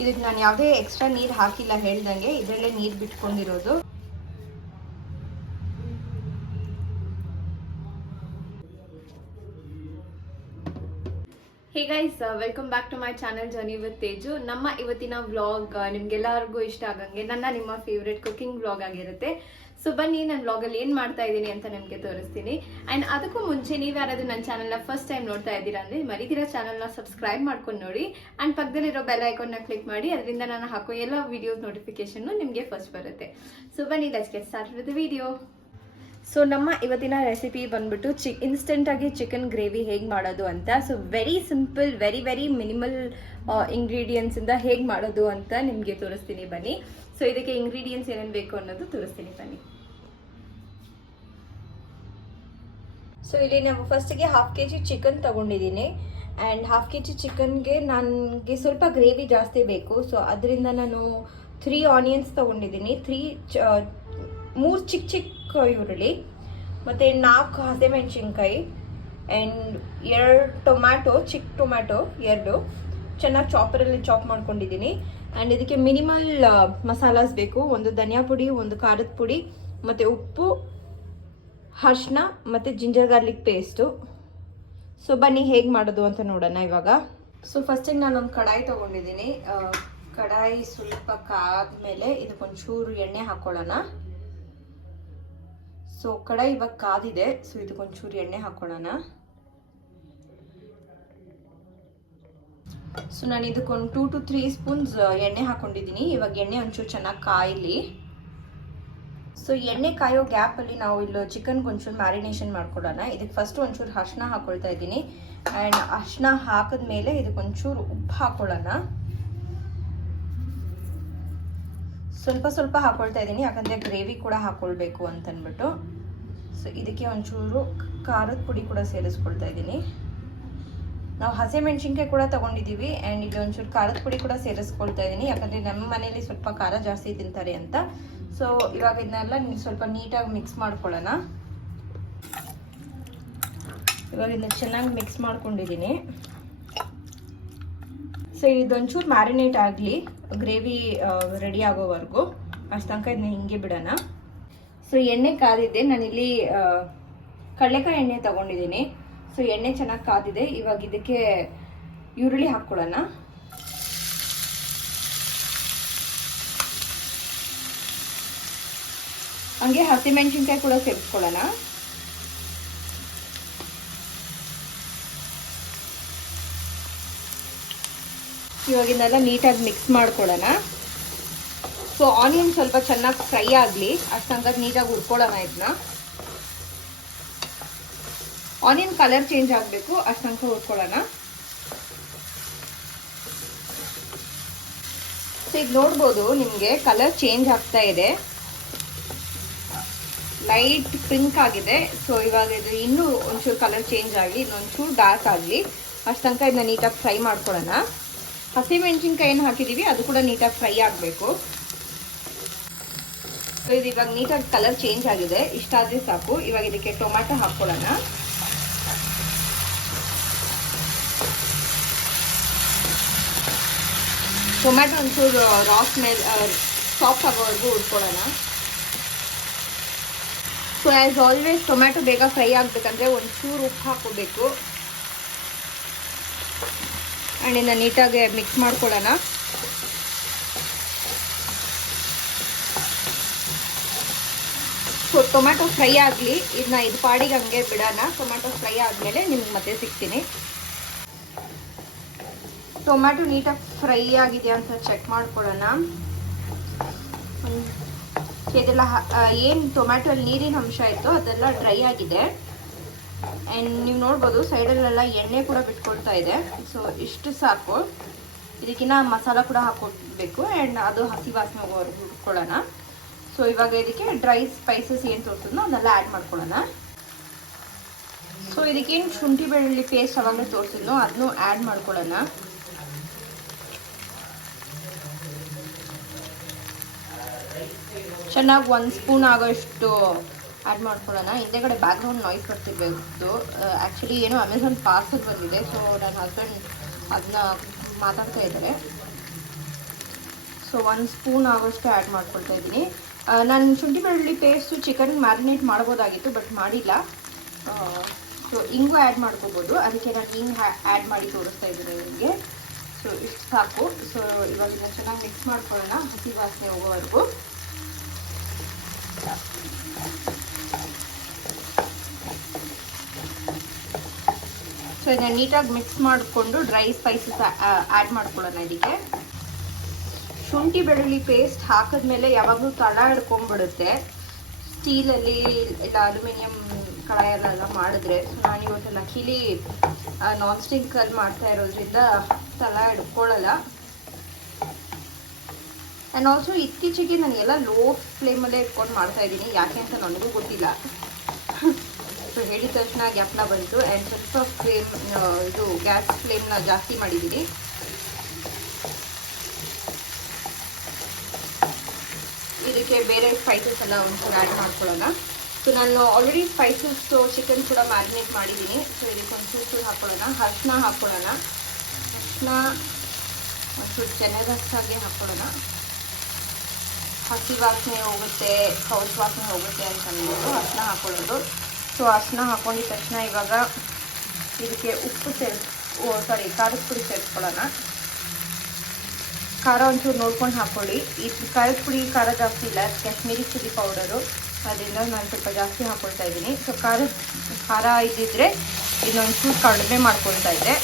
ಇದಕ್ಕೆ ನಾನು ಯಾವುದೇ ಎಕ್ಸ್ಟ್ರಾ ನೀರು ಹಾಕಿಲ್ಲ ಹೇಳ್ದಂಗೆ, ಇದರಲ್ಲೇ ನೀರು ಬಿಟ್ಕೊಂಡಿರೋದು. Hey guys, welcome back to my channel journey with Teju. ನಮ್ಮ ಇವತ್ತಿನ ವ್ಲಾಗ್ ನಿಮ್ಗೆಲ್ಲರಿಗೂ ಇಷ್ಟ ಆಗಂಗೆ ನಿಮ್ಮ ಫೇವ್ರೆಟ್ ಕುಕಿಂಗ್ ವ್ಲಾಗ್ ಆಗಿರುತ್ತೆ. ಸೊ ಬನ್ನಿ, ನಾನು ವ್ಲಾಗಲ್ಲಿ ಏನು ಮಾಡ್ತಾ ಇದ್ದೀನಿ ಅಂತ ನಿಮಗೆ ತೋರಿಸ್ತೀನಿ. ಆ್ಯಂಡ್ ಅದಕ್ಕೂ ಮುಂಚೆ ನೀವು ಯಾರಾದರೂ ನನ್ನ ಚಾನಲ್ನ ಫಸ್ಟ್ ಟೈಮ್ ನೋಡ್ತಾ ಇದ್ದೀರಾ ಅಂದರೆ ಮರಿದಿರೋ ಚಾನಲ್ನ ಸಬ್ಸ್ಕ್ರೈಬ್ ಮಾಡ್ಕೊಂಡು ನೋಡಿ. ಆ್ಯಂಡ್ ಪಕ್ಕದಲ್ಲಿರೋ ಬೆಲ್ ಐಕಾನ್ನ ಕ್ಲಿಕ್ ಮಾಡಿ, ಅದರಿಂದ ನಾನು ಹಾಕೋ ಎಲ್ಲ ವಿಡಿಯೋಸ್ ನೋಟಿಫಿಕೇಶನ್ನು ನಿಮಗೆ ಫಸ್ಟ್ ಬರುತ್ತೆ. ಸೊ ಬನ್ನಿ, let's get start with the video. So ನಮ್ಮ ಇವತ್ತಿನ ರೆಸಿಪಿ ಬಂದ್ಬಿಟ್ಟು ಇನ್ಸ್ಟೆಂಟಾಗಿ ಚಿಕನ್ ಗ್ರೇವಿ ಹೇಗೆ ಮಾಡೋದು ಅಂತ. So very simple, very minimal ಇಂಗ್ರೀಡಿಯೆಂಟ್ಸಿಂದ ಹೇಗೆ ಮಾಡೋದು ಅಂತ ನಿಮಗೆ ತೋರಿಸ್ತೀನಿ ಬನ್ನಿ. ಸೊ ಇದಕ್ಕೆ ಇಂಗ್ರೀಡಿಯೆಂಟ್ಸ್ ಏನೇನು ಬೇಕು ಅನ್ನೋದು ತೋರಿಸ್ತೀನಿ ಬನ್ನಿ. ಸೊ ಇಲ್ಲಿ ನಾವು ಫಸ್ಟಿಗೆ 1/2 kg ಚಿಕನ್ ತೊಗೊಂಡಿದ್ದೀನಿ. ಆ್ಯಂಡ್ 1/2 kg ಚಿಕನ್ಗೆ ನನಗೆ ಸ್ವಲ್ಪ ಗ್ರೇವಿ ಜಾಸ್ತಿ ಬೇಕು. ಸೊ ಅದರಿಂದ ನಾನು 3 ಆನಿಯನ್ಸ್ ತೊಗೊಂಡಿದ್ದೀನಿ, 3 ಚಿಕ್ಕ ಈರುಳ್ಳಿ, ಮತ್ತು 4 ಹಸಿಮೆಣಸಿನ್ಕಾಯಿ, ಆ್ಯಂಡ್ 2 ಟೊಮ್ಯಾಟೊ, ಚಿಕ್ಕ ಟೊಮ್ಯಾಟೊ 2 ಚೆನ್ನಾಗಿ ಚಾಪರಲ್ಲಿ ಚಾಪ್ ಮಾಡ್ಕೊಂಡಿದ್ದೀನಿ. ಆ್ಯಂಡ್ ಇದಕ್ಕೆ ಮಿನಿಮಲ್ ಮಸಾಲಾಸ್ ಬೇಕು. ಒಂದು ಧನಿಯಾ ಪುಡಿ, ಒಂದು ಖಾರದ ಪುಡಿ, ಮತ್ತು ಉಪ್ಪು, ಅರಿಶಿನ ಮತ್ತು ಜಿಂಜರ್ ಗಾರ್ಲಿಕ್ ಪೇಸ್ಟು. ಸೊ ಬನ್ನಿ ಹೇಗೆ ಮಾಡೋದು ಅಂತ ನೋಡೋಣ ಇವಾಗ. ಸೊ ಫಸ್ಟಿಗೆ ನಾನೊಂದು ಕಡಾಯಿ ತೊಗೊಂಡಿದ್ದೀನಿ. ಕಡಾಯಿ ಸ್ವಲ್ಪ ಕಾದ್ಮೇಲೆ ಇದಕ್ಕೊಂಚೂರು ಎಣ್ಣೆ ಹಾಕ್ಕೊಳ್ಳೋಣ. ಸೊ ಕಡಾಯಿ ಇವಾಗ ಕಾದಿದೆ. ಸೊ ಇದಕ್ಕೊಂಚೂರು ಎಣ್ಣೆ ಹಾಕ್ಕೊಳ್ಳೋಣ. ಸೊ ನಾನು ಇದಕ್ಕೊಂದು 2 to 3 ಸ್ಪೂನ್ಸ್ ಎಣ್ಣೆ ಹಾಕ್ಕೊಂಡಿದ್ದೀನಿ. ಇವಾಗ ಎಣ್ಣೆ ಒಂಚೂರು ಚೆನ್ನಾಗಿ ಕಾಯಲಿ. ಸೊ ಎಣ್ಣೆ ಕಾಯೋ ಗ್ಯಾಪಲ್ಲಿ ನಾವು ಇಲ್ಲಿ ಚಿಕನ್ಗೆ ಒಂಚೂರು ಮ್ಯಾರಿನೇಷನ್ ಮಾಡ್ಕೊಳ್ಳೋಣ. ಇದಕ್ಕೆ ಫಸ್ಟ್ ಒಂಚೂರು ಅರಿಶಿನ ಹಾಕ್ಕೊಳ್ತಾ ಇದ್ದೀನಿ. ಆ್ಯಂಡ್ ಅರಿಶಿನ ಹಾಕಿದ್ಮೇಲೆ ಇದಕ್ಕೊಂಚೂರು ಉಪ್ಪು ಹಾಕ್ಕೊಳ್ಳೋಣ. ಸ್ವಲ್ಪ ಹಾಕ್ಕೊಳ್ತಾ ಇದ್ದೀನಿ, ಯಾಕಂದರೆ ಗ್ರೇವಿ ಕೂಡ ಹಾಕ್ಕೊಳ್ಬೇಕು ಅಂತಂದ್ಬಿಟ್ಟು. ಸೊ ಇದಕ್ಕೆ ಒಂಚೂರು ಖಾರದ ಪುಡಿ ಕೂಡ ಸೇರಿಸ್ಕೊಳ್ತಾ ಇದ್ದೀನಿ. ನಾವು ಹಸಿಮೆಣ್ಸಿನ್ಕಾಯಿ ಕೂಡ ತೊಗೊಂಡಿದ್ದೀವಿ. ಆ್ಯಂಡ್ ಇಲ್ಲಿ ಒಂಚೂರು ಖಾರದ ಪುಡಿ ಕೂಡ ಸೇರಿಸ್ಕೊಳ್ತಾ ಇದ್ದೀನಿ, ಯಾಕಂದರೆ ನಮ್ಮ ಮನೇಲಿ ಸ್ವಲ್ಪ ಖಾರ ಜಾಸ್ತಿ ತಿಂತಾರೆ ಅಂತ. ಸೊ ಇವಾಗ ಇದನ್ನೆಲ್ಲ ಸ್ವಲ್ಪ ನೀಟಾಗಿ ಮಿಕ್ಸ್ ಮಾಡ್ಕೊಳ್ಳೋಣ. ಇವಾಗ ಇದನ್ನ ಚೆನ್ನಾಗಿ ಮಿಕ್ಸ್ ಮಾಡ್ಕೊಂಡಿದ್ದೀನಿ. ಸೊ ಇದೊಂಚೂರು ಮ್ಯಾರಿನೇಟ್ ಆಗಲಿ, ಗ್ರೇವಿ ರೆಡಿ ಆಗೋವರೆಗೂ. ಅಷ್ಟು ತನಕ ಇದನ್ನ ಹಿಂಗೆ ಬಿಡೋಣ. ಸೊ ಎಣ್ಣೆ ಕಾದಿದೆ. ನಾನಿಲ್ಲಿ ಕಡಲೆಕಾಯಿ ಎಣ್ಣೆ ತೊಗೊಂಡಿದ್ದೀನಿ. ಸೊ ಎಣ್ಣೆ ಚೆನ್ನಾಗಿ ಕಾದಿದೆ. ಇವಾಗ ಇದಕ್ಕೆ ಈರುಳ್ಳಿ ಹಾಕ್ಕೊಳ್ಳೋಣ. ಹಂಗೆ ಹಸಿಮೆಣಸಿನ್ಕಾಯಿ ಕೂಡ ಸೇರಿಸ್ಕೊಳ್ಳೋಣ. ಇವಾಗಿನೆಲ್ಲ ನೀಟಾಗಿ ಮಿಕ್ಸ್ ಮಾಡ್ಕೊಳ್ಳೋಣ. ಸೊ ಆನಿಯನ್ ಸ್ವಲ್ಪ ಚೆನ್ನಾಗಿ ಫ್ರೈ ಆಗಲಿ, ಅಷ್ಟು ತನಕ ನೀಟಾಗಿ ಹುರ್ಕೊಳ್ಳೋಣ. ಇದನ್ನ ಆನಿಯನ್ ಕಲರ್ ಚೇಂಜ್ ಆಗಬೇಕು, ಅಷ್ಟು ತನಕ ಹುರ್ಕೊಳ್ಳೋಣ. ಸೊ ಇದು ನೋಡ್ಬೋದು, ನಿಮಗೆ ಕಲರ್ ಚೇಂಜ್ ಆಗ್ತಾ ಇದೆ, ಲೈಟ್ ಪಿಂಕ್ ಆಗಿದೆ. ಸೊ ಇವಾಗ ಇದು ಇನ್ನೂ ಒಂಚೂರು ಕಲರ್ ಚೇಂಜ್ ಆಗಲಿ, ಇನ್ನೊಂಚೂರು ಡಾರ್ಕ್ ಆಗಲಿ, ಅಷ್ಟು ತನಕ ಇದನ್ನ ನೀಟಾಗಿ ಫ್ರೈ ಮಾಡ್ಕೊಳ್ಳೋಣ. ಹಸಿಮೆಣಸಿನ್ಕಾಯಿ ಏನು ಹಾಕಿದ್ದೀವಿ ಅದು ಕೂಡ ನೀಟಾಗಿ ಫ್ರೈ ಆಗಬೇಕು. ಸೊ ಇದು ಇವಾಗ ನೀಟಾಗಿ ಕಲರ್ ಚೇಂಜ್ ಆಗಿದೆ, ಇಷ್ಟಾದರೆ ಸಾಕು. ಇವಾಗ ಇದಕ್ಕೆ ಟೊಮ್ಯಾಟೊ ಹಾಕ್ಕೊಳ್ಳೋಣ. ಟೊಮ್ಯಾಟೊ ಒಂಚೂರು ಸಾಫ್ಟ್ ಆಗೋವರೆಗೂ ಹುರ್ಕೊಳ್ಳೋಣ. ಸೊ ಆ್ಯಸ್ ಆಲ್ವೇಸ್ ಟೊಮ್ಯಾಟೊ ಬೇಗ ಫ್ರೈ ಆಗಬೇಕಂದ್ರೆ ಒಂಚೂರು ಉಪ್ಪು ಹಾಕೋಬೇಕು. ಆ್ಯಂಡ್ ಇದನ್ನ ನೀಟಾಗಿ ಮಿಕ್ಸ್ ಮಾಡ್ಕೊಳ್ಳೋಣ. ಸೊ ಟೊಮ್ಯಾಟೊ ಫ್ರೈ ಆಗಲಿ, ಇದನ್ನ ಇದು ಪಾಡಿಗೆ ಹಂಗೆ ಬಿಡೋಣ. ಟೊಮ್ಯಾಟೊ ಫ್ರೈ ಆದಮೇಲೆ ನಿಮ್ಗೆ ಮತ್ತೆ ಸಿಗ್ತೀನಿ. ಟೊಮ್ಯಾಟೊ ನೀಟಾಗಿ ಫ್ರೈ ಆಗಿದೆಯಾ ಅಂತ ಚೆಕ್ ಮಾಡ್ಕೊಳ್ಳೋಣ. ಇದೆಲ್ಲ ಏನು ಟೊಮ್ಯಾಟೊಲ್ಲಿ ನೀರಿನ ಅಂಶ ಇತ್ತು ಅದೆಲ್ಲ ಡ್ರೈ ಆಗಿದೆ. ಆ್ಯಂಡ್ ನೀವು ನೋಡ್ಬೋದು ಸೈಡಲ್ಲೆಲ್ಲ ಎಣ್ಣೆ ಕೂಡ ಬಿಟ್ಕೊಳ್ತಾ ಇದೆ. ಸೊ ಇಷ್ಟು ಸಾಕು. ಇದಕ್ಕಿನ್ನ ಮಸಾಲ ಕೂಡ ಹಾಕ್ಕೊಳ್ಬೇಕು. ಆ್ಯಂಡ್ ಅದು ಹಸಿ ವಾಸನೆ ಹೋಗೋವರೆಗೂ ಹುಡ್ಕೊಳ್ಳೋಣ. ಸೊ ಇವಾಗ ಇದಕ್ಕೆ ಡ್ರೈ ಸ್ಪೈಸಸ್ ಏನು ತೋರಿಸಿದ್ನೋ ಅದನ್ನೆಲ್ಲ ಆ್ಯಡ್ ಮಾಡ್ಕೊಳ್ಳೋಣ. ಸೊ ಇದಕ್ಕೇನು ಶುಂಠಿ ಬೆಳ್ಳುಳ್ಳಿ ಪೇಸ್ಟ್ ಅವಾಗಲೇ ತೋರಿಸಿದ್ನೋ ಅದನ್ನು ಆ್ಯಡ್ ಮಾಡ್ಕೊಳ್ಳೋಣ. ಚೆನ್ನಾಗಿ 1 ಸ್ಪೂನ್ ಆಗೋಷ್ಟು ಆ್ಯಡ್ ಮಾಡ್ಕೊಳ್ಳೋಣ. ಹಿಂದೆಗಡೆ ಬ್ಯಾಕ್ಗ್ರೌಂಡ್ ನಾಯ್ಸ್ ಬರ್ತಿರ್ಬೇಕು. ಆ್ಯಕ್ಚುಲಿ ಏನೋ ಅಮೆಝಾನ್ ಪಾರ್ಸಲ್ ಬಂದಿದೆ. ಸೊ ನನ್ನ ಹಸ್ಬೆಂಡ್ ಅದನ್ನ ಮಾತಾಡ್ತಾ ಇದ್ದಾರೆ. ಸೊ 1 ಸ್ಪೂನ್ ಆಗೋಷ್ಟು ಆ್ಯಡ್ ಮಾಡ್ಕೊಳ್ತಾ ಇದ್ದೀನಿ. ನಾನು ಶುಂಠಿ ಬೆಳ್ಳುಳ್ಳಿ ಪೇಸ್ಟು ಚಿಕನ್ ಮ್ಯಾರಿನೇಟ್ ಮಾಡ್ಬೋದಾಗಿತ್ತು, ಬಟ್ ಮಾಡಿಲ್ಲ. ಸೊ ಇಂಗು ಆ್ಯಡ್ ಮಾಡ್ಕೋಬೋದು, ಅದಕ್ಕೆ ನಾನು ಹಿಂಗೆ ಆ್ಯಡ್ ಮಾಡಿ ತೋರಿಸ್ತಾ ಇದ್ದೀನಿ ನಿಮಗೆ. ಸೊ ಇಷ್ಟು ಸಾಕು. ಸೊ ಇವಾಗ ಇದನ್ನು ಚೆನ್ನಾಗಿ ಮಿಕ್ಸ್ ಮಾಡ್ಕೊಳ್ಳೋಣ ಹಸಿ ವಾಸನೆ ಹೋಗೋವರೆಗೂ. ಸೊ ಇದನ್ನು ನೀಟಾಗಿ ಮಿಕ್ಸ್ ಮಾಡಿಕೊಂಡು ಡ್ರೈ ಸ್ಪೈಸಸ್ ಆ್ಯಡ್ ಮಾಡ್ಕೊಳ್ಳೋಣ. ಇದಕ್ಕೆ ಶುಂಠಿ ಬೆಳ್ಳುಳ್ಳಿ ಪೇಸ್ಟ್ ಹಾಕಿದ್ಮೇಲೆ ಯಾವಾಗಲೂ ತಳ ಹಿಡ್ಕೊಂಡ್ಬಿಡುತ್ತೆ ಸ್ಟೀಲಲ್ಲಿ ಇಲ್ಲ ಅಲ್ಯೂಮಿನಿಯಂ ಕಡಾಯಲ್ಲೆಲ್ಲ ಮಾಡಿದ್ರೆ. ಸೊ ನಾನು ಇವತ್ತು ಲಕ್ಕೀಲಿ ನಾನ್ ಸ್ಟಿಕ್ಕಲ್ಲಿ ಮಾಡ್ತಾ ಇರೋದ್ರಿಂದ ತಳ ಹಿಡ್ಕೊಳ್ಳಲ್ಲ. ಆ್ಯಂಡ್ ಆಲ್ಸೋ ಇತ್ತೀಚೆಗೆ ನನಗೆಲ್ಲ ಲೋ ಫ್ಲೇಮಲ್ಲೇ ಇಟ್ಕೊಂಡು ಮಾಡ್ತಾ ಇದ್ದೀನಿ, ಯಾಕೆ ಅಂತ ನನಗೂ ಗೊತ್ತಿಲ್ಲ. ಸೊ ಹೇಳಿದ ತಕ್ಷಣ ಗ್ಯಾಪ್ನ ಬಂತು. ಆ್ಯಂಡ್ ಸ್ವಲ್ಪ ಫ್ಲೇಮ್ ಇದು ಗ್ಯಾಸ್ ಫ್ಲೇಮ್ನ ಜಾಸ್ತಿ ಮಾಡಿದ್ದೀನಿ. ಇದಕ್ಕೆ ಬೇರೆ ಸ್ಪೈಸಸ್ ಎಲ್ಲ ಒಂಚೂರು ಆ್ಯಡ್ ಮಾಡ್ಕೊಳ್ಳೋಣ. ಸೊ ನಾನು ಆಲ್ರೆಡಿ ಸ್ಪೈಸಸ್ಸು ಚಿಕನ್ ಕೂಡ ಮ್ಯಾರಿನೇಟ್ ಮಾಡಿದ್ದೀನಿ. ಸೊ ಇದಕ್ಕೆ ಒಂಚೂರು ಹಾಕ್ಕೊಳ್ಳೋಣ. ಅರಿಶಿನ ಹಾಕ್ಕೊಳ್ಳೋಣ. ಅರಿಶಿನ ಒಂಚೂರು ಚೆನ್ನಾಗಿ ಹಾಕ್ಕೊಳ್ಳೋಣ. ಹಸಿ ವಾಸನೆ ಹೋಗುತ್ತೆ, ಕೌಚ್ ವಾಸನೆ ಹೋಗುತ್ತೆ ಅಂತ ಅಂದ್ಬಿಟ್ಟು ಅರಿಶಿನ ಹಾಕ್ಕೊಳ್ಳೋದು. ಸೊ ಅರಿಶಿನ ಹಾಕ್ಕೊಂಡಿದ ತಕ್ಷಣ ಇವಾಗ ಇದಕ್ಕೆ ಖಾರದ ಪುಡಿ ಸೇರಿಸ್ಕೊಳ್ಳೋಣ. ಖಾರ ಒಂಚೂರು ನೋಡ್ಕೊಂಡು ಹಾಕ್ಕೊಳ್ಳಿ. ಇದು ಖಾರದ ಪುಡಿ ಖಾರ ಜಾಸ್ತಿ ಇಲ್ಲ, ಕಾಶ್ಮೀರಿ ಚಿಲ್ಲಿ ಪೌಡರು, ಅದರಿಂದ ನಾನು ಸ್ವಲ್ಪ ಜಾಸ್ತಿ ಹಾಕ್ಕೊಳ್ತಾ ಇದ್ದೀನಿ. ಸೊ ಖಾರ ಇದ್ದಿದ್ರೆ ಇದನ್ನೊಂಚೂರು ಕಡಿಮೆ ಮಾಡ್ಕೊಳ್ತಾ ಇದ್ದೆ.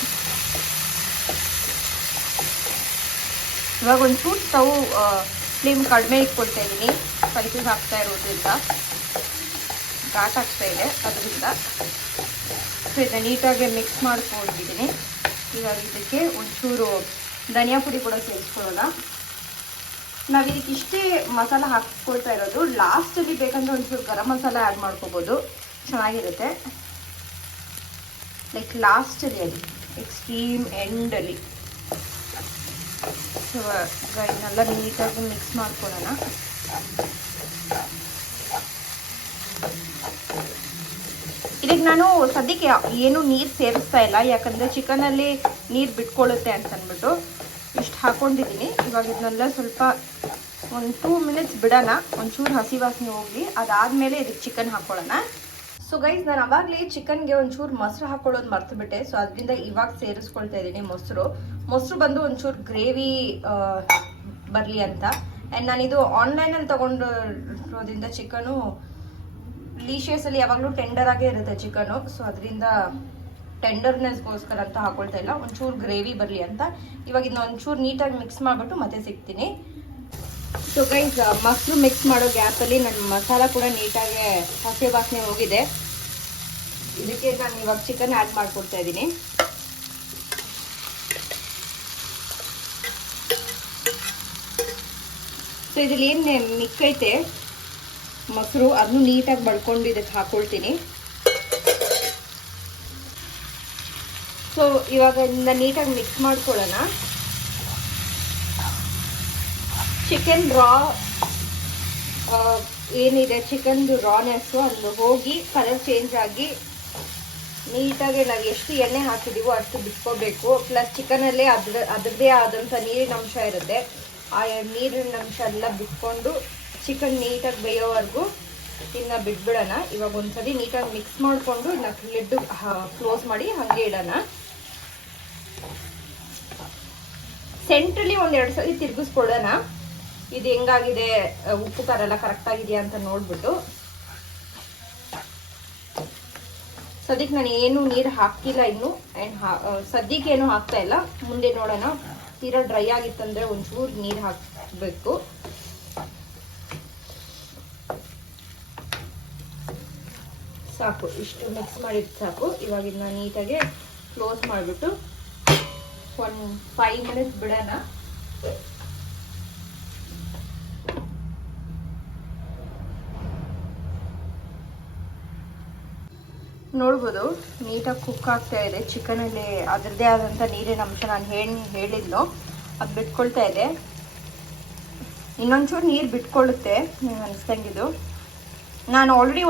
ಇವಾಗ ಒಂಚೂರು ಸ್ಟವ್ ಫ್ಲೇಮ್ ಕಡಿಮೆ ಇಟ್ಕೊಳ್ತಾ ಇದ್ದೀನಿ, ಸ್ಪೈಸಸ್ ಹಾಕ್ತಾ ಇರೋದ್ರಿಂದ ಘಾಟ್ ಆಗ್ತಾ ಇದೆ ಅದರಿಂದ. ಸೊ ಇದನ್ನು ನೀಟಾಗಿ ಮಿಕ್ಸ್ ಮಾಡ್ಕೊಂಡಿದ್ದೀನಿ. ಇವಾಗ ಇದಕ್ಕೆ ಒಂಚೂರು ಧನಿಯಾ ಪುಡಿ ಕೂಡ ಸೇರಿಸ್ಕೊಳ್ಳೋಣ. ನಾವು ಇದಕ್ಕೆ ಇಷ್ಟೇ ಮಸಾಲ ಹಾಕ್ಕೊಳ್ತಾ ಇರೋದು. ಲಾಸ್ಟಲ್ಲಿ ಬೇಕಂದ್ರೆ ಒಂಚೂರು ಗರಂ ಮಸಾಲ ಆ್ಯಡ್ ಮಾಡ್ಕೋಬೋದು, ಚೆನ್ನಾಗಿರುತ್ತೆ. ಲೈಕ್ ಲಾಸ್ಟಲ್ಲಿ, ಅಲ್ಲಿ ಎಕ್ಸ್ಟ್ರೀಮ್ ಎಂಡಲ್ಲಿ. ಸೊ ಇದನ್ನೆಲ್ಲ ನೀಟಾಗಿ ಮಿಕ್ಸ್ ಮಾಡ್ಕೊಳ್ಳೋಣ. ಇದಕ್ಕೆ ನಾನು ಸದ್ಯಕ್ಕೆ ಏನು ನೀರು ಸೇರಿಸ್ತಾ ಇಲ್ಲ, ಯಾಕಂದರೆ ಚಿಕನಲ್ಲಿ ನೀರು ಬಿಟ್ಕೊಳ್ಳುತ್ತೆ ಅಂತಂದ್ಬಿಟ್ಟು ಇಷ್ಟು ಹಾಕ್ಕೊಂಡಿದ್ದೀನಿ. ಇವಾಗ ಇದನ್ನೆಲ್ಲ ಸ್ವಲ್ಪ ಒಂದು 2 ಮಿನಿಟ್ಸ್ ಬಿಡೋಣ, ಒಂಚೂರು ಹಸಿ ವಾಸನೆ ಹೋಗಲಿ. ಅದಾದಮೇಲೆ ಇದಕ್ಕೆ ಚಿಕನ್ ಹಾಕ್ಕೊಳ್ಳೋಣ. ಸೊ ಗೈಸ್, ನಾನು ಅವಾಗಲೇ ಚಿಕನ್ಗೆ ಒಂಚೂರು ಮೊಸರು ಹಾಕ್ಕೊಳ್ಳೋದು ಮರ್ತುಬಿಟ್ಟೆ. ಸೊ ಅದರಿಂದ ಇವಾಗ ಸೇರಿಸ್ಕೊಳ್ತಾ ಇದ್ದೀನಿ ಮೊಸರು ಬಂದು ಒಂಚೂರು ಗ್ರೇವಿ ಬರಲಿ ಅಂತ. ಆ್ಯಂಡ್ ನಾನಿದು ಆನ್ಲೈನಲ್ಲಿ ತೊಗೊಂಡಿರೋದ್ರಿಂದ ಚಿಕನು ಲೀಶಿಯಸಲ್ಲಿ ಯಾವಾಗಲೂ ಟೆಂಡರಾಗೇ ಇರುತ್ತೆ ಚಿಕನು. ಸೊ ಅದರಿಂದ ಟೆಂಡರ್ನೆಸ್ಗೋಸ್ಕರ ಅಂತ ಹಾಕೊಳ್ತಾ ಇಲ್ಲ, ಒಂಚೂರು ಗ್ರೇವಿ ಬರಲಿ ಅಂತ. ಇವಾಗ ಇದನ್ನ ಒಂಚೂರು ನೀಟಾಗಿ ಮಿಕ್ಸ್ ಮಾಡಿಬಿಟ್ಟು ಮತ್ತೆ ಸಿಗ್ತೀನಿ. ಸೊ ಗೈಸ್, ಮೊಸರು ಮಿಕ್ಸ್ ಮಾಡೋ ಗ್ಯಾಪಲ್ಲಿ ನನ್ನ ಮಸಾಲ ಕೂಡ ನೀಟಾಗಿ ಹಸಿ ವಾಸನೆ ಹೋಗಿದೆ. ಇದಕ್ಕೆ ನಾನು ಇವಾಗ ಚಿಕನ್ ಆ್ಯಡ್ ಮಾಡ್ಕೊಡ್ತಾ ಇದ್ದೀನಿ. ಸೊ ಇದ್ರಲ್ಲಿ ಏನು ಮಿಕ್ಕೈತೆ ಮೊಸರು, ಅದನ್ನು ನೀಟಾಗಿ ಬಳ್ಕೊಂಡು ಇದಕ್ಕೆ ಹಾಕ್ಕೊಳ್ತೀನಿ. ಸೊ ಇವಾಗ ಇದನ್ನ ನೀಟಾಗಿ ಮಿಕ್ಸ್ ಮಾಡ್ಕೊಳ್ಳೋಣ. ಚಿಕನ್ ಏನಿದೆ ಚಿಕನ್ದು ರಾನೆಸ್ಸು ಅದು ಹೋಗಿ ಕಲರ್ ಚೇಂಜ್ ಆಗಿ ನೀಟಾಗಿ ನಾವು ಎಷ್ಟು ಎಣ್ಣೆ ಹಾಕಿದ್ದೀವೋ ಅಷ್ಟು ಬಿಟ್ಕೋಬೇಕು. ಪ್ಲಸ್ ಚಿಕನಲ್ಲೇ ಅದರದ್ದೇ ಆದಂಥ ನೀರಿನ ಅಂಶ ಇರುತ್ತೆ, ಆ ನೀರಿನ ಅಂಶ ಎಲ್ಲ ಬಿಟ್ಕೊಂಡು ಚಿಕನ್ ನೀಟಾಗಿ ಬೇಯೋವರೆಗೂ ಇದನ್ನ ಬಿಟ್ಬಿಡೋಣ. ಇವಾಗ ಒಂದ್ಸರಿ ನೀಟಾಗಿ ಮಿಕ್ಸ್ ಮಾಡಿಕೊಂಡು ಇದನ್ನ ಲಿಡ್ ಕ್ಲೋಸ್ ಮಾಡಿ ಹಾಗೆ ಇಡೋಣ. ಸೆಂಟ್ರಲ್ಲಿ 1-2 ಸರಿ ತಿರುಗಿಸ್ಕೊಡೋಣ. ಇದು ಹೆಂಗಾಗಿದೆ, ಉಪ್ಪು ಖಾರ ಎಲ್ಲ ಕರೆಕ್ಟಾಗಿದೆಯಾ ಅಂತ ನೋಡ್ಬಿಟ್ಟು. ಸದ್ಯಕ್ಕೆ ನಾನು ಏನು ನೀರು ಹಾಕಿಲ್ಲ ಇನ್ನು, ಆ್ಯಂಡ್ ಸದ್ಯಕ್ಕೆ ಏನು ಹಾಕ್ತಾ ಇಲ್ಲ, ಮುಂದೆ ನೋಡೋಣ. ತೀರಾ ಡ್ರೈ ಆಗಿತ್ತಂದರೆ ಒಂಚೂರು ನೀರು ಹಾಕಬೇಕು. ಸಾಕು, ಇಷ್ಟು ಮಿಕ್ಸ್ ಮಾಡಿದ್ದು ಸಾಕು. ಇವಾಗ ಇದನ್ನ ನೀಟಾಗಿ ಕ್ಲೋಸ್ ಮಾಡಿಬಿಟ್ಟು 5 ಮಿನಿಟ್ಸ್ ಬಿಡೋಣ. ನೋಡ್ಬೋದು ನೀಟಾಗಿ ಕುಕ್ ಆಗ್ತಾ ಇದೆ. ಚಿಕನಲ್ಲಿ ಅದರದ್ದೇ ಆದಂಥ ನೀರಿನ ಅಂಶ ನಾನು ಹೇಳಿದ್ನು ಅದು ಬಿಟ್ಕೊಳ್ತಾ ಇದೆ. ಇನ್ನೊಂಚೂರು ನೀರು ಬಿಟ್ಕೊಳ್ಳುತ್ತೆ ನಂಗೆ ಅನಿಸ್ದಂಗಿದು. ನಾನು ಆಲ್ರೆಡಿ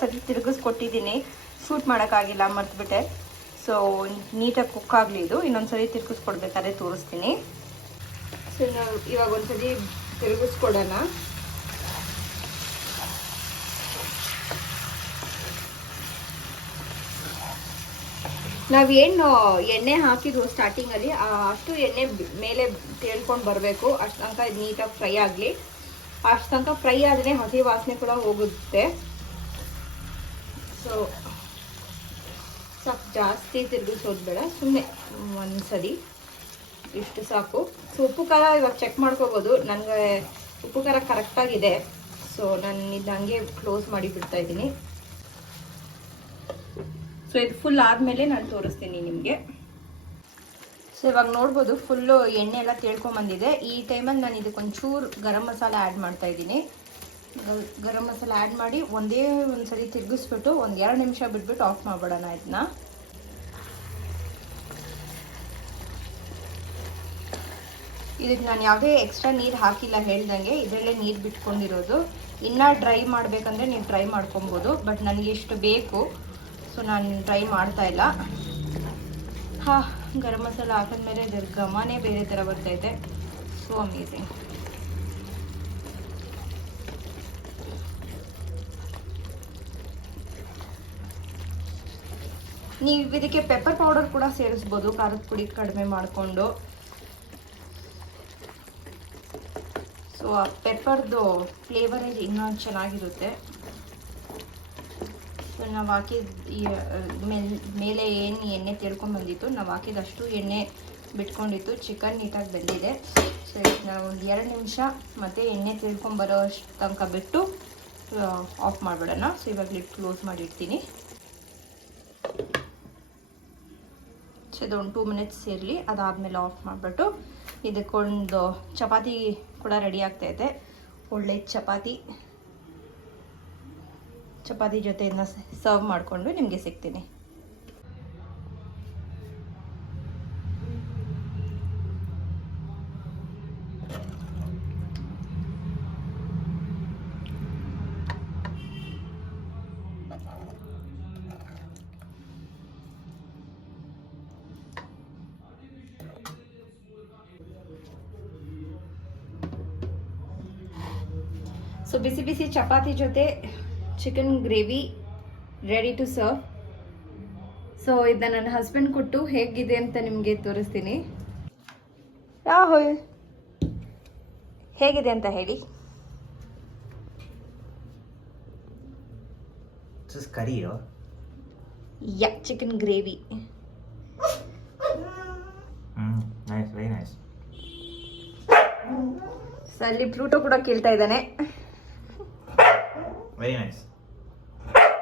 ಸತಿ ತಿರುಗಿಸ್ಕೊಟ್ಟಿದ್ದೀನಿ, ಶೂಟ್ ಮಾಡೋಕ್ಕಾಗಿಲ್ಲ, ಮರ್ತುಬಿಟ್ಟೆ. ಸೊ ನೀಟಾಗಿ ಕುಕ್ ಆಗಲಿ ಇದು. ಇನ್ನೊಂದು ಸರಿ ತಿರುಗಿಸ್ಕೊಡ್ಬೇಕಾದ್ರೆ ತೋರಿಸ್ತೀನಿ. ಸೊ ನಾವು ಇವಾಗ ಒಂದ್ಸತಿ ತಿರುಗಿಸ್ಕೊಡೋಣ. ನಾವೇನು ಎಣ್ಣೆ ಹಾಕಿದ್ವು ಸ್ಟಾರ್ಟಿಂಗಲ್ಲಿ ಅಷ್ಟು ಎಣ್ಣೆ ಮೇಲೆ ತೇಳ್ಕೊಂಡು ಬರಬೇಕು. ಅಷ್ಟು ತನಕ ಇದು ನೀಟಾಗಿ ಫ್ರೈ ಆಗಲಿ. ಅಷ್ಟು ತನಕ ಫ್ರೈ ಆದರೆ ಹಸಿ ವಾಸನೆ ಕೂಡ ಹೋಗುತ್ತೆ. ಸೊ ಸ್ವಲ್ಪ ಜಾಸ್ತಿ ತಿರುಗಿಸೋದು ಬೇಡ, ಸುಮ್ಮನೆ ಒಂದ್ಸರಿ ಇಷ್ಟು ಸಾಕು. ಸೊ ಉಪ್ಪು ಖಾರ ಇವಾಗ ಚೆಕ್ ಮಾಡ್ಕೋಬೋದು. ನನಗೆ ಉಪ್ಪು ಖಾರ ಕರೆಕ್ಟಾಗಿದೆ. ಸೊ ನಾನು ಇದು ಹಂಗೆ ಕ್ಲೋಸ್ ಮಾಡಿ ಬಿಡ್ತಾ ಇದ್ದೀನಿ. ಸೊ ಇದು ಫುಲ್ ಆದಮೇಲೆ ನಾನು ತೋರಿಸ್ತೀನಿ ನಿಮಗೆ. ಸೊ ಇವಾಗ ನೋಡ್ಬೋದು ಫುಲ್ಲು ಎಣ್ಣೆ ಎಲ್ಲ ತೇಳ್ಕೊಂಬಂದಿದೆ. ಈ ಟೈಮಲ್ಲಿ ನಾನು ಇದಕ್ಕೊಂಚೂರು ಗರಂ ಮಸಾಲ ಆ್ಯಡ್ ಮಾಡ್ತಾ ಇದ್ದೀನಿ. ಗರಂ ಮಸಾಲ ಆ್ಯಡ್ ಮಾಡಿ ಒಂದೇ ಒಂದ್ಸರಿ ತಿರುಗಿಸ್ಬಿಟ್ಟು ಒಂದು 2 ನಿಮಿಷ ಬಿಟ್ಬಿಟ್ಟು ಆಫ್ ಮಾಡಿಬಿಡೋಣ ಇದನ್ನ. ಇದಕ್ಕೆ ನಾನು ಯಾವುದೇ ಎಕ್ಸ್ಟ್ರಾ ನೀರು ಹಾಕಿಲ್ಲ ಹೇಳ್ದಂಗೆ, ಇದರಲ್ಲೇ ನೀರು ಬಿಟ್ಕೊಂಡಿರೋದು. ಇನ್ನೂ ಡ್ರೈ ಮಾಡಬೇಕಂದ್ರೆ ನೀವು ಡ್ರೈ ಮಾಡ್ಕೊಬೋದು, ಬಟ್ ನನಗೆ ಎಷ್ಟು ಬೇಕು ಸೊ ನಾನು ಡ್ರೈ ಮಾಡ್ತಾ ಇಲ್ಲ. ಗರಂ ಮಸಾಲ ಹಾಕಿದ್ಮೇಲೆ ಇದರ ಘಮನೇ ಬೇರೆ ಥರ ಬರ್ತೈತೆ. So amazing. ನೀವು ಇದಕ್ಕೆ ಪೆಪ್ಪರ್ ಪೌಡರ್ ಕೂಡ ಸೇರಿಸ್ಬೋದು, ಖಾರದ ಪುಡಿ ಕಡಿಮೆ ಮಾಡಿಕೊಂಡು. ಸೊ ಆ ಪೆಪ್ಪರ್ದು ಫ್ಲೇವರೇ ಇನ್ನೂ ಚೆನ್ನಾಗಿರುತ್ತೆ. ಸೊ ನಾವು ಹಾಕಿದ ಮೇಲೆ ಏನು ಎಣ್ಣೆ ತಿಳ್ಕೊಂಬಂದಿತ್ತು, ನಾವು ಹಾಕಿದಷ್ಟು ಎಣ್ಣೆ ಬಿಟ್ಕೊಂಡಿತ್ತು. ಚಿಕನ್ ನೀಟಾಗಿ ಬೆಂದಿದೆ. ಸೊ ಇದಕ್ಕೆ ನಾವು ಒಂದು 2 ನಿಮಿಷ ಮತ್ತು ಎಣ್ಣೆ ತಿಳ್ಕೊಂಬರೋ ಅಷ್ಟು ತನಕ ಬಿಟ್ಟು ಆಫ್ ಮಾಡಿಬಿಡೋಣ. ಸೊ ಇವಾಗ ಲಿಡ್ ಕ್ಲೋಸ್ ಮಾಡಿರ್ತೀನಿ. ಸೊ ಇದೊಂದು 2 ಮಿನಿಟ್ಸ್ ಇರಲಿ. ಅದಾದಮೇಲೆ ಆಫ್ ಮಾಡಿಬಿಟ್ಟು ಇದಕ್ಕೊಂದು ಚಪಾತಿ ಕೂಡ ರೆಡಿ ಆಗ್ತಾಯಿದೆ. ಒಳ್ಳೆ ಚಪಾತಿ ಜೊತೆ ಇದನ್ನ ಸರ್ವ್ ಮಾಡಿಕೊಂಡು ನಿಮಗೆ ಸಿಗ್ತೀನಿ. ಸೊ ಬಿಸಿ ಬಿಸಿ ಚಪಾತಿ ಜೊತೆ chicken gravy ready to serve. So ಇದನ್ನ ನನ್ನ ಹಸ್ಬೆಂಡ್ ಕೊಟ್ಟು ಹೇಗಿದೆ ಅಂತ ನಿಮಗೆ ತೋರಿಸ್ತೀನಿ. ರಾಹುಲ್, ಹೇಗಿದೆ ಅಂತ ಹೇಳಿ. ಯಾ ಚಿಕನ್ ಗ್ರೇವಿ. ಸೊ ಅಲ್ಲಿ ಪ್ಲೂಟೋ ಕೂಡ ಕೇಳ್ತಾ ಇದ್ದಾನೆ. Very nice.